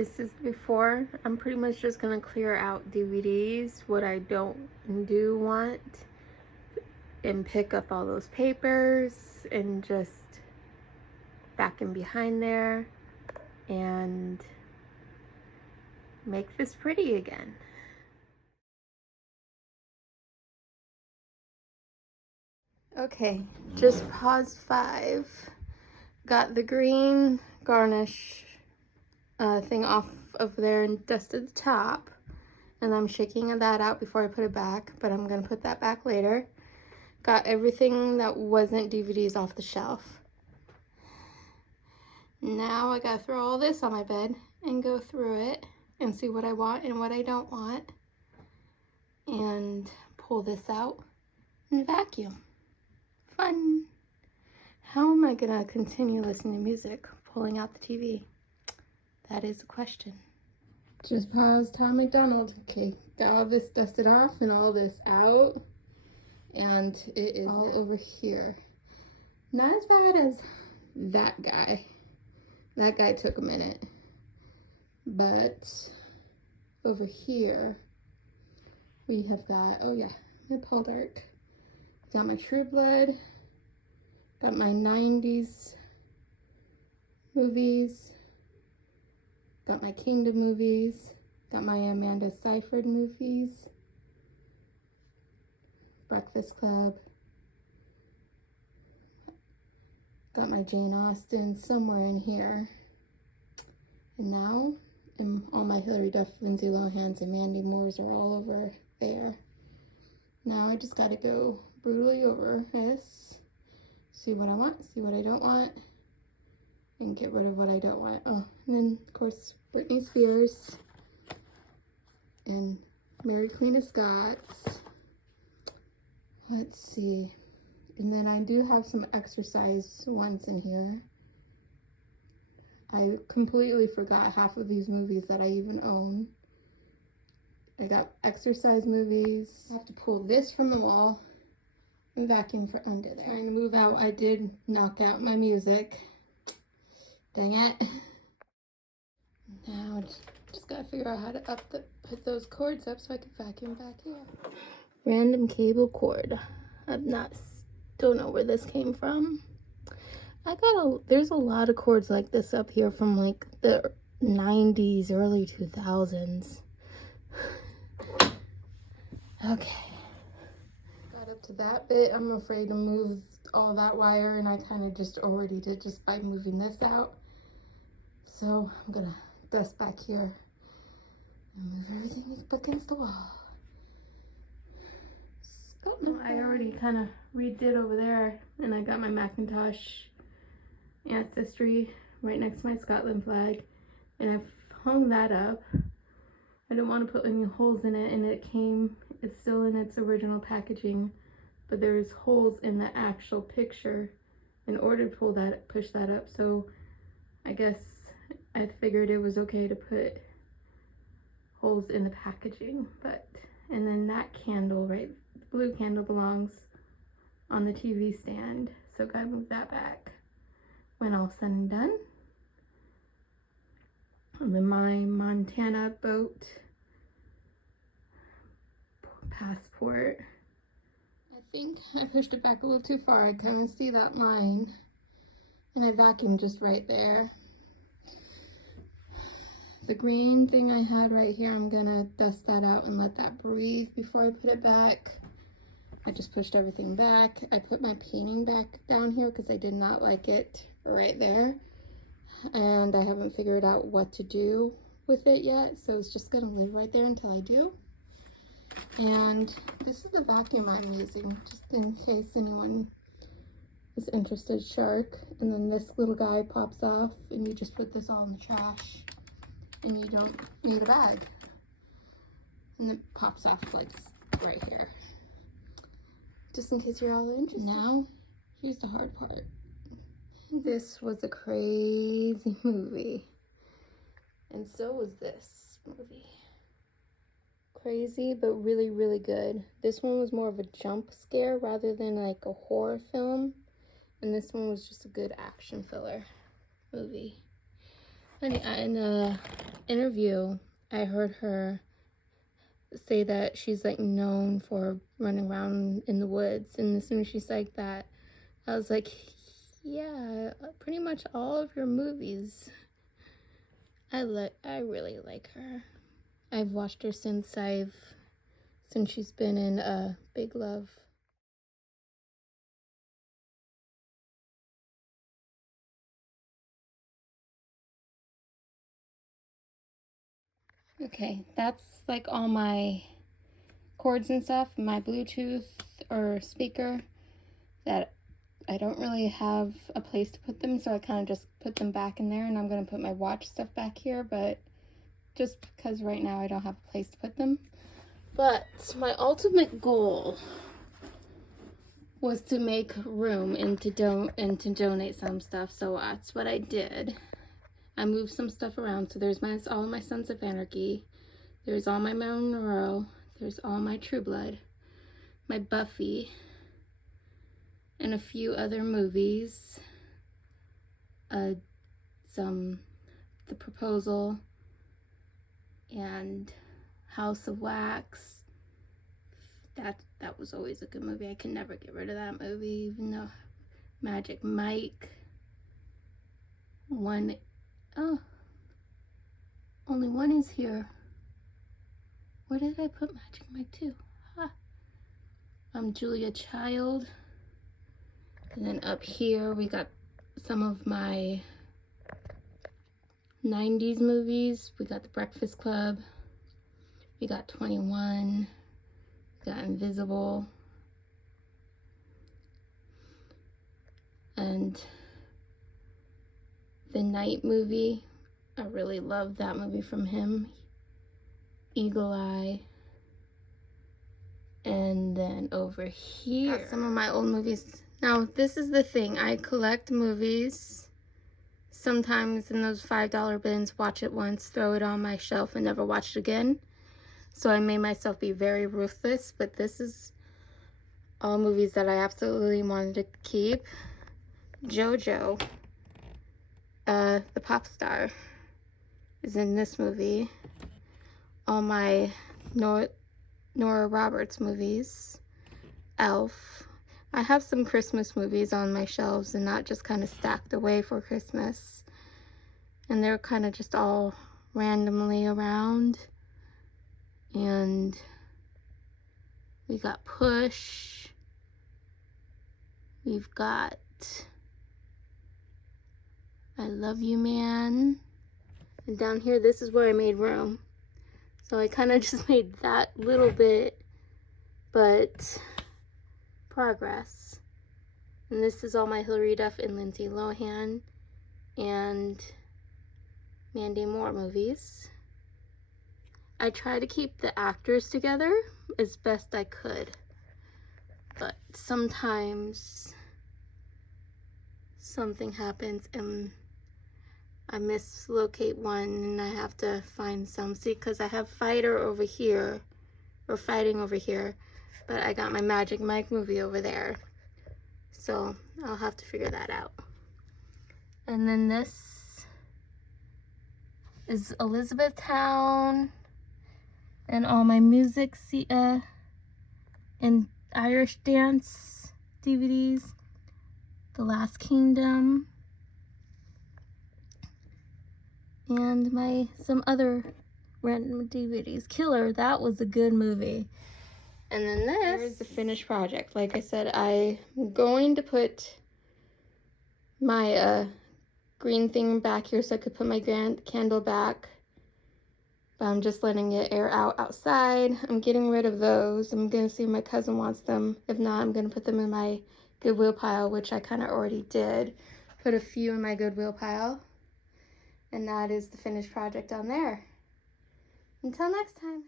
This is before. I'm pretty much just gonna clear out DVDs, what I don't do want, and pick up all those papers and just vacuum behind there and make this pretty again. Okay, just paused 5. Got the green garnish thing off of there and dusted the top. And I'm shaking that out before I put it back, but I'm gonna put that back later. Got everything that wasn't DVDs off the shelf. Now I gotta throw all this on my bed and go through it and see what I want and what I don't want. And pull this out and vacuum. Fun. How am I gonna continue listening to music pulling out the TV? That is the question. Just paused Tom McDonald. Okay, got all this dusted off and all this out. And it is all over here. Not as bad as that guy. That guy took a minute. But over here, we have got, oh yeah, my Paul Dark. Got my True Blood. Got my 90s movies. Got my Kingdom movies. Got my Amanda Seyfried movies. Breakfast Club. Got my Jane Austen somewhere in here. And now, all my Hilary Duff, Lindsay Lohans, and Mandy Moore's are all over there. Now I just gotta go brutally over this. See what I want, see what I don't want, and get rid of what I don't want. Oh, and then, of course, Britney Spears and Mary Queen of Scots. Let's see. And then I do have some exercise ones in here. I completely forgot half of these movies that I even own. I got exercise movies. I have to pull this from the wall and vacuum for under there. Trying to move out, I did knock out my music. Dang it. Now just gotta figure out how to put those cords up so I can vacuum back here. Random cable cord. Don't know where this came from. There's a lot of cords like this up here from like the 90s, early 2000s. Okay. Got up to that bit. I'm afraid to move all that wire, and I kind of just already did just by moving this out. So I'm gonna dust back here and move everything up against the wall. I already kind of redid over there, and I got my Macintosh ancestry right next to my Scotland flag, and I've hung that up. I didn't want to put any holes in it, and it's still in its original packaging, but there's holes in the actual picture in order to push that up. So I guess I figured it was okay to put holes in the packaging. And then that candle, right, the blue candle, belongs on the TV stand, so gotta move that back when all said and done. And then my Montana boat passport. I think I pushed it back a little too far. I kind of see that line, and I vacuumed just right there. The green thing I had right here, I'm gonna dust that out and let that breathe before I put it back. I just pushed everything back. I put my painting back down here because I did not like it right there. And I haven't figured out what to do with it yet, so it's just gonna live right there until I do. And this is the vacuum I'm using, just in case anyone is interested. Shark. And then this little guy pops off, and you just put this all in the trash, and you don't need a bag. And it pops off like right here, just in case you're all interested. Now, here's the hard part. This was a crazy movie, and so was this movie. Crazy, but really, really good. This one was more of a jump scare rather than like a horror film, and this one was just a good action filler movie. And interview, I heard her say that she's like known for running around in the woods, and as soon as she's like that, I was like, yeah, pretty much all of your movies. I really like her. I've watched her since she's been in Big Love. Okay, that's like all my cords and stuff, my Bluetooth or speaker that I don't really have a place to put them, so I kind of just put them back in there, and I'm going to put my watch stuff back here, but just because right now I don't have a place to put them. But my ultimate goal was to make room and to donate some stuff, so that's what I did. I moved some stuff around, so there's all my Sons of Anarchy, there's all my Marilyn Monroe, there's all my True Blood, my Buffy, and a few other movies, some The Proposal, and House of Wax. That was always a good movie. I can never get rid of that movie, even though Magic Mike. Only one is here. Where did I put Magic Mike 2? Julia Child. And then up here we got some of my 90s movies. We got The Breakfast Club. We got 21. We got Invisible. And The Night movie. I really love that movie from him. Eagle Eye. And then over here, got some of my old movies. Now, this is the thing. I collect movies. Sometimes in those $5 bins, watch it once, throw it on my shelf, and never watch it again. So I made myself be very ruthless, but this is all movies that I absolutely wanted to keep. JoJo, the pop star, is in this movie. All my Nora Roberts movies. Elf. I have some Christmas movies on my shelves and not just kind of stacked away for Christmas. And they're kind of just all randomly around. And we got Push. We've got I Love You Man. And down here, this is where I made room. So I kind of just made that little bit, but progress. And this is all my Hilary Duff and Lindsay Lohan and Mandy Moore movies. I try to keep the actors together as best I could, but sometimes something happens and I mislocate one and I have to find some. See, because I have Fighting over here, but I got my Magic Mike movie over there. So I'll have to figure that out. And then this is Elizabethtown and all my music and Irish dance DVDs. The Last Kingdom. And some other random DVDs. Killer, that was a good movie. And then this is the finished project. Like I said, I'm going to put my green thing back here so I could put my candle back. But I'm just letting it air out outside. I'm getting rid of those. I'm going to see if my cousin wants them. If not, I'm going to put them in my Goodwill pile, which I kind of already did. Put a few in my Goodwill pile. And that is the finished project on there. Until next time.